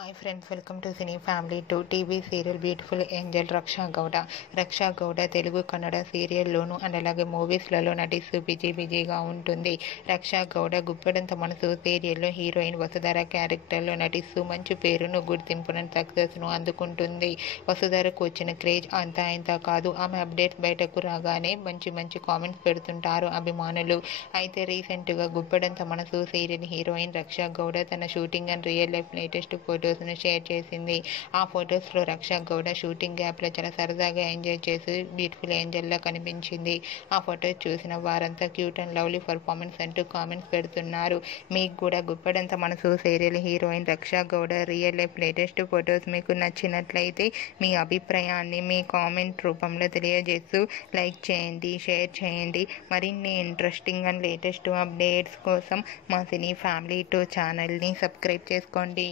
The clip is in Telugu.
Hi friends, welcome to cine family to TV serial beautiful angel Raksha Gowda. Raksha Gowda Telugu Kannada సీరియల్లోను అండ్ అలాగే మూవీస్లలో నటిస్తూ బిజీగా ఉంటుంది. రక్షా గౌడ గుప్పెడంత మనసు సీరియల్లో హీరోయిన్ వసుధర క్యారెక్టర్లో నటిస్తూ మంచి పేరును, గుర్తింపును, సక్సెస్ను అందుకుంటుంది. వసుధరకు వచ్చిన క్రేజ్ అంతా ఇంత కాదు. ఆమె అప్డేట్స్ బయటకు రాగానే మంచి కామెంట్స్ పెడుతుంటారు అభిమానులు. అయితే రీసెంట్గా గుప్పెడంత మనసు సీరియల్ హీరోయిన్ రక్షా గౌడ తన shooting and real life latest ఫొటోస్ను షేర్ చేసింది. ఆ ఫొటోస్లో రక్షా గౌడ షూటింగ్ గ్యాప్లో చాలా సరదాగా ఎంజాయ్ చేసి బ్యూటిఫుల్ ఏంజల్లా కనిపించింది. ఆ ఫొటోస్ చూసిన వారంతా క్యూట్ అండ్ లవ్లీ పర్ఫార్మెన్స్ అంటూ కామెంట్స్ పెడుతున్నారు. మీకు కూడా Guppedantha Manasu serial heroine Raksha Gowda real life latest photos మీకు నచ్చినట్లయితే మీ అభిప్రాయాన్ని మీ కామెంట్ రూపంలో తెలియజేస్తూ లైక్ చేయండి, షేర్ చేయండి. మరిన్ని ఇంట్రెస్టింగ్ అండ్ లేటెస్ట్ అప్డేట్స్ కోసం మా సినీ ఫ్యామిలీ 2 ఛానల్ని సబ్స్క్రైబ్ చేసుకోండి.